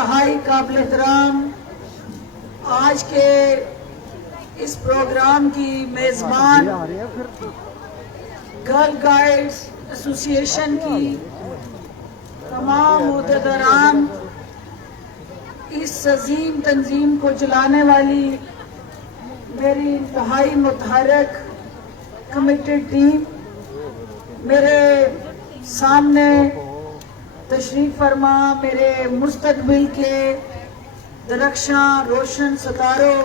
انتہائی قابل احترام آج کے اس پروگرام کی میزبان گرل گائیڈز ایسوسی ایشن کی تمام عہدیداران، اس عظیم تنظیم کو چلانے والی میری انتہائی متحرک کمیٹڈ ٹیم، میرے سامنے تشریف فرما میرے مستقبل کے درخشاں روشن ستاروں،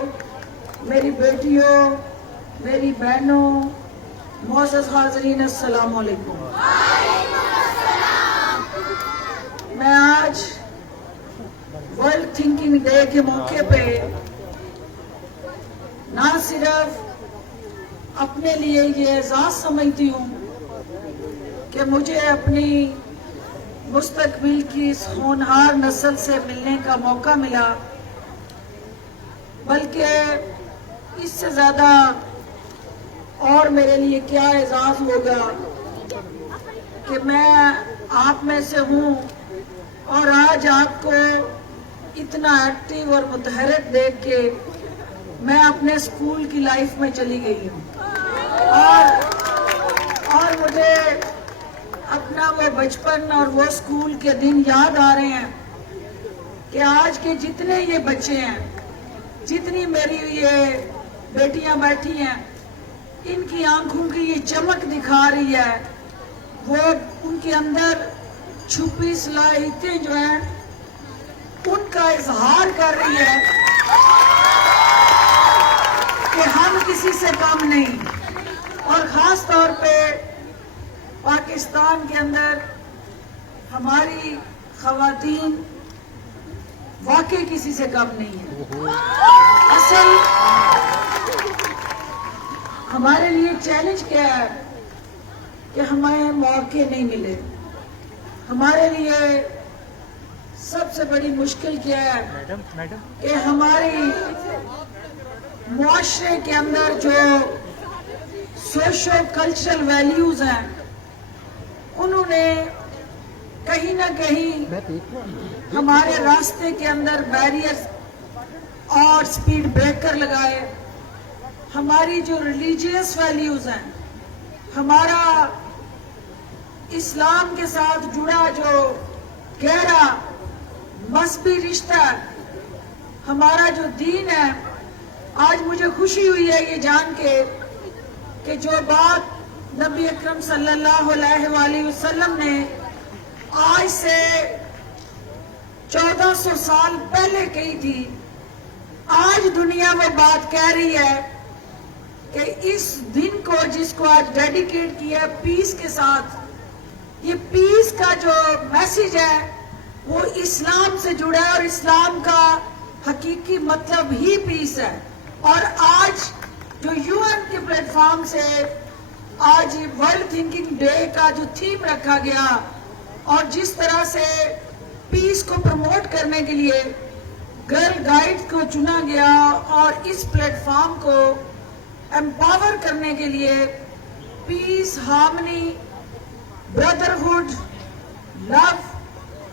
میری بیٹیوں، میری بہنوں، معزز حاضرین، السلام علیکم۔ میں آج ورلڈ تھنکنگ ڈے کے موقع پہ نہ صرف اپنے لیے یہ اعزاز سمجھتی ہوں کہ مجھے اپنی مستقبل کی اس ہونہار نسل سے ملنے کا موقع ملا، بلکہ اس سے زیادہ اور میرے لیے کیا اعزاز ہوگا کہ میں آپ میں سے ہوں اور آج آپ کو اتنا ایکٹیو اور متحرک دیکھ کے میں اپنے اسکول کی لائف میں چلی گئی ہوں اور مجھے اپنا وہ بچپن اور وہ اسکول کے دن یاد آ رہے ہیں کہ آج کے جتنے یہ بچے ہیں، جتنی میری یہ بیٹیاں بیٹھی ہیں، ان کی آنکھوں کی یہ چمک دکھا رہی ہے، وہ ان کے اندر چھپی صلاحیتیں جو ہیں ان کا اظہار کر رہی ہے کہ ہم کسی سے کم نہیں، اور خاص طور پہ پاکستان کے اندر ہماری خواتین واقعی کسی سے کم نہیں ہے۔ اصل ہمارے لیے چیلنج کیا ہے کہ ہمیں موقع نہیں ملے، ہمارے لیے سب سے بڑی مشکل کیا ہے کہ ہماری معاشرے کے اندر جو سوشو کلچرل ویلیوز ہیں انہوں نے کہیں نہ کہیں ہمارے راستے کے اندر بیریئر اور سپیڈ بریکر لگائے۔ ہماری جو ریلیجیس ویلیوز ہیں، ہمارا اسلام کے ساتھ جڑا جو گہرا مذہبی رشتہ ہے، ہمارا جو دین ہے، آج مجھے خوشی ہوئی ہے یہ جان کے کہ جو بات نبی اکرم صلی اللہ علیہ وآلہ وسلم نے آج سے 1400 سال پہلے کہی تھی، آج دنیا میں بات کہہ رہی ہے کہ اس دن کو جس کو آج ڈیڈیکیٹ کیا ہے پیس کے ساتھ، یہ پیس کا جو میسیج ہے وہ اسلام سے جڑا ہے، اور اسلام کا حقیقی مطلب ہی پیس ہے۔ اور آج جو یو این کے پلیٹ فارم سے آج ورلڈ تھنکنگ ڈے کا جو تھیم رکھا گیا اور جس طرح سے پیس کو پروموٹ کرنے کے لیے گرل گائیڈ کو چنا گیا اور اس پلیٹ فارم کو امپاور کرنے کے لیے پیس، ہارمنی، بردرہڈ، لو،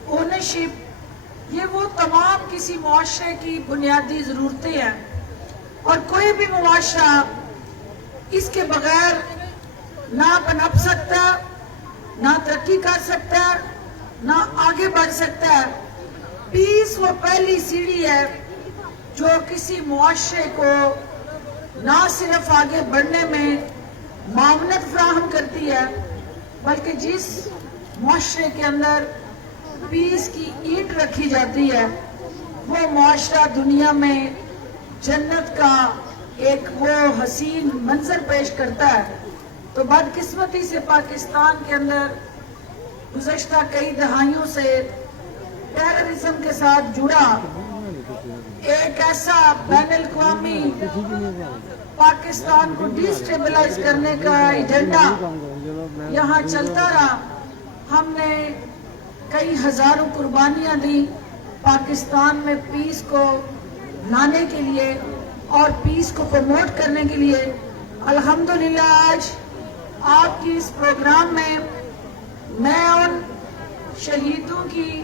اونرشپ، یہ وہ تمام کسی معاشرے کی بنیادی ضرورتیں ہیں، اور کوئی بھی معاشرہ اس کے بغیر نہ پنپ سکتا، نہ ترقی کر سکتا، نہ آگے بڑھ سکتا ہے۔ پیس وہ پہلی سیڑھی ہے جو کسی معاشرے کو نہ صرف آگے بڑھنے میں معاونت فراہم کرتی ہے، بلکہ جس معاشرے کے اندر پیس کی اینٹ رکھی جاتی ہے وہ معاشرہ دنیا میں جنت کا ایک وہ حسین منظر پیش کرتا ہے۔ تو بدقسمتی سے پاکستان کے اندر گزشتہ کئی دہائیوں سے ٹیررزم کے ساتھ جڑا ایک ایسا بین الاقوامی پاکستان کو ڈی اسٹیبلائز کرنے کا ایجنڈا یہاں چلتا رہا۔ ہم نے کئی ہزاروں قربانیاں دی پاکستان میں پیس کو لانے کے لیے اور پیس کو پروموٹ کرنے کے لیے۔ الحمدللہ آج آپ کی اس پروگرام میں ان شہیدوں کی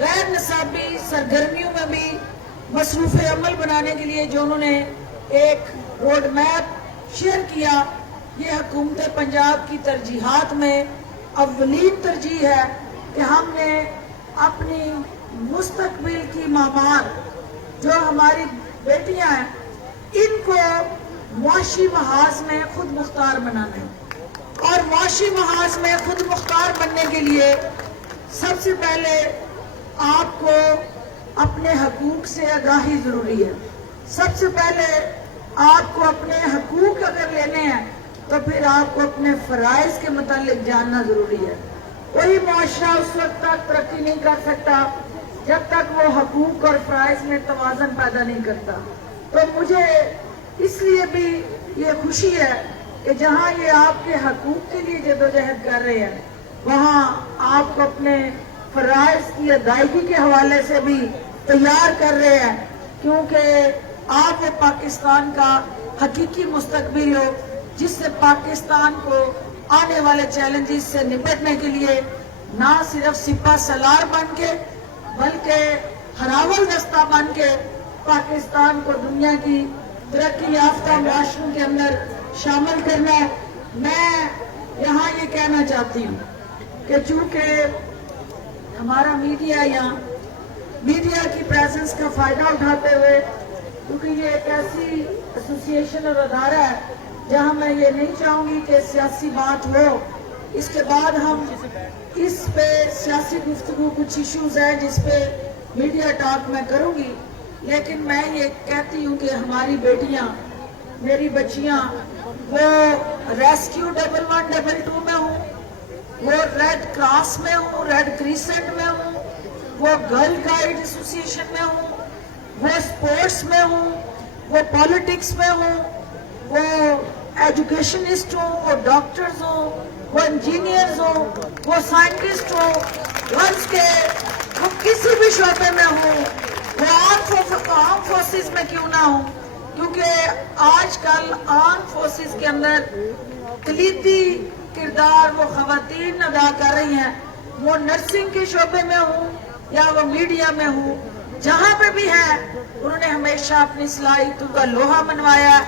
غیر نصابی سرگرمیوں میں بھی مصروف عمل بنانے کے لیے جو انہوں نے ایک روڈ میپ شیئر کیا، یہ حکومت پنجاب کی ترجیحات میں اولین ترجیح ہے کہ ہم نے اپنی مستقبل کی معمار جو ہماری بیٹیاں ہیں ان کو معاشی محاذ میں خود مختار بنانا ہے، اور معاشی محاذ میں خود مختار بننے کے لیے سب سے پہلے آپ کو اپنے حقوق سے آگاہی ضروری ہے۔ سب سے پہلے آپ کو اپنے حقوق اگر لینے ہیں تو پھر آپ کو اپنے فرائض کے متعلق جاننا ضروری ہے۔ کوئی معاشرہ اس وقت تک ترقی نہیں کر سکتا جب تک وہ حقوق اور فرائض میں توازن پیدا نہیں کرتا۔ تو مجھے اس لیے بھی یہ خوشی ہے کہ جہاں یہ آپ کے حقوق کے لیے جدوجہد کر رہے ہیں، وہاں آپ کو اپنے فرائض کی ادائیگی کے حوالے سے بھی تیار کر رہے ہیں، کیونکہ آپ پاکستان کا حقیقی مستقبل ہو جس سے پاکستان کو آنے والے چیلنجز سے نپٹنے کے لیے نہ صرف سپہ سالار بن کے بلکہ ہراول دستہ بن کے پاکستان کو دنیا کی ترقی یافتہ معاشروں کے اندر شامل کرنا ہے۔ میں یہاں یہ کہنا چاہتی ہوں کہ چونکہ ہمارا میڈیا یہاں میڈیا کی پریزنس کا فائدہ اٹھاتے ہوئے، کیونکہ یہ ایک ایسی ایسوسیشن اور ادارہ ہے جہاں میں یہ نہیں چاہوں گی کہ سیاسی بات ہو، اس کے بعد ہم اس پہ سیاسی گفتگو کچھ ایشوز ہیں جس پہ میڈیا ٹاک میں کروں گی، لیکن میں یہ کہتی ہوں کہ ہماری بیٹیاں، میری بچیاں، وہ ریسکیو 1112 میں ہوں، وہ ریڈ کراس میں ہوں، ریڈ کریسنٹ میں ہوں، وہ گرل گائیڈ ایسوسیشن میں ہوں، وہ اسپورٹس میں ہوں، وہ پالیٹکس میں ہوں، وہ ایجوکیشنسٹ ہوں، وہ ڈاکٹرز ہوں، وہ انجینئرز ہوں، وہ سائنٹسٹ ہوں، گرلز کے وہ کسی بھی شعبے میں ہوں، وہ آرم فورسز میں کیوں نہ ہوں، کیونکہ آج کل آرم فورسز کے اندر کلیدی کردار وہ خواتین ادا کر رہی ہیں، وہ نرسنگ کے شعبے میں ہوں یا وہ میڈیا میں ہوں، جہاں پہ بھی ہے انہوں نے ہمیشہ اپنی صلاحیتوں کا لوہا منوایا،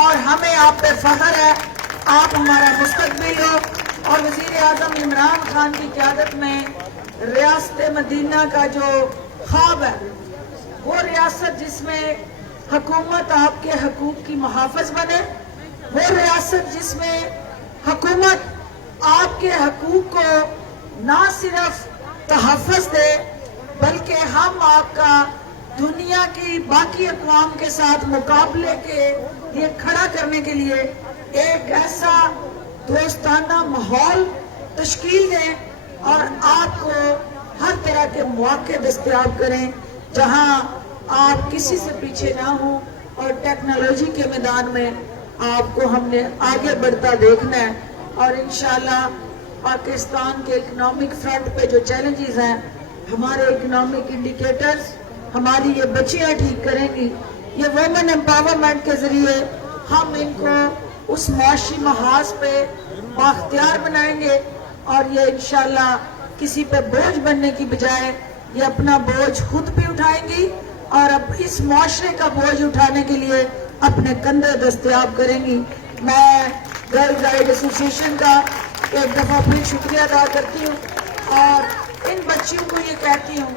اور ہمیں آپ پہ فخر ہے۔ آپ ہمارا مستقبل ہو، اور وزیر اعظم عمران خان کی قیادت میں ریاست مدینہ کا جو خواب ہے، وہ ریاست جس میں حکومت آپ کے حقوق کی محافظ بنے، وہ ریاست جس میں حکومت آپ کے حقوق کو نہ صرف تحفظ دے بلکہ ہم آپ کا دنیا کی باقی اقوام کے ساتھ مقابلے کے لیے کھڑا کرنے کے لیے ایک ایسا دوستانہ ماحول تشکیل دیں اور آپ کو ہر طرح کے مواقع دستیاب کریں جہاں آپ کسی سے پیچھے نہ ہوں، اور ٹیکنالوجی کے میدان میں آپ کو ہم نے آگے بڑھتا دیکھنا ہے، اور انشاءاللہ پاکستان کے اکنامک فرنٹ پہ جو چیلنجز ہیں، ہمارے اکنامک انڈیکیٹرز ہماری یہ بچیاں ٹھیک کریں گی۔ یہ وومن امپاورمنٹ کے ذریعے ہم ان کو اس معاشی محاذ پہ بااختیار بنائیں گے، اور یہ انشاءاللہ کسی پہ بوجھ بننے کی بجائے یہ اپنا بوجھ خود بھی اٹھائیں گی، اور اب اس معاشرے کا بوجھ اٹھانے کے لیے اپنے کندھے دستیاب کریں گی۔ میں گرل گائیڈ ایسوسیشن کا ایک دفعہ پھر شکریہ ادا کرتی ہوں، اور ان بچیوں کو یہ کہتی ہوں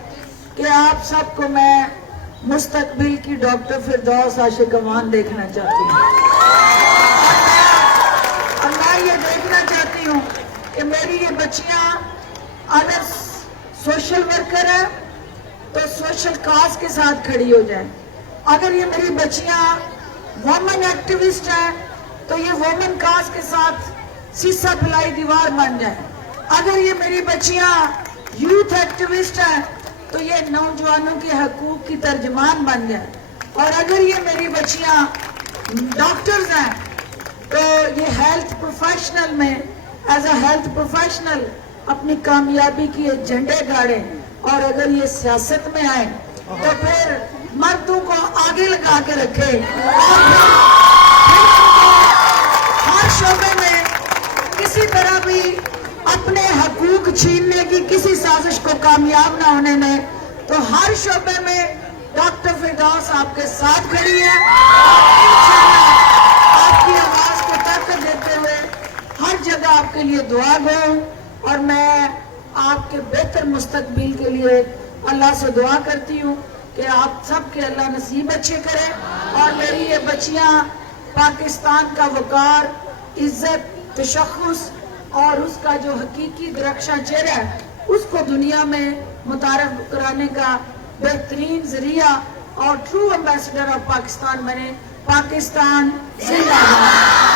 کہ آپ سب کو میں مستقبل کی ڈاکٹر فردوس عاشق امان دیکھنا چاہتی ہوں، اور میں یہ دیکھنا چاہتی ہوں کہ میری یہ بچیاں اگر سوشل ورکر ہیں تو سوشل کاز کے ساتھ کھڑی ہو جائیں، اگر یہ میری بچیاں وومن ایکٹیوسٹ ہیں تو یہ وومن کاز کے ساتھ سیسا پلائی دیوار بن جائیں، اگر یہ میری بچیاں یوتھ ایکٹیوسٹ ہیں تو یہ نوجوانوں کے حقوق کی ترجمان بن جائیں، اور اگر یہ میری بچیاں ڈاکٹرز ہیں تو یہ ہیلتھ پروفیشنل میں ایز اے ہیلتھ پروفیشنل اپنی کامیابی کی ایک جھنڈے گاڑیں، اور اگر یہ سیاست میں آئیں تو پھر مردوں کو آگے لگا کے رکھے، اور پھر ہر شعبے میں کسی طرح بھی اپنے حقوق چھیننے کی کسی سازش کو کامیاب نہ ہونے دیں. تو ہر شعبے میں ڈاکٹر فردوس آپ کے ساتھ کھڑی ہے. آپ کی آواز کو طاقت دیتے ہوئے ہر جگہ آپ کے لیے دعا گو. اور میں آپ کے بہتر مستقبل کے لیے اللہ سے دعا کرتی ہوں کہ آپ سب کے اللہ نصیب اچھے کرے. اور میری یہ بچیاں پاکستان کا وقار، عزت، تشخص اور اس کا جو حقیقی درخشاں چہرہ ہے اس کو دنیا میں متعارف کرانے کا بہترین ذریعہ اور ٹرو ایمبیسڈر آف پاکستان بنے. پاکستان زندہ باد.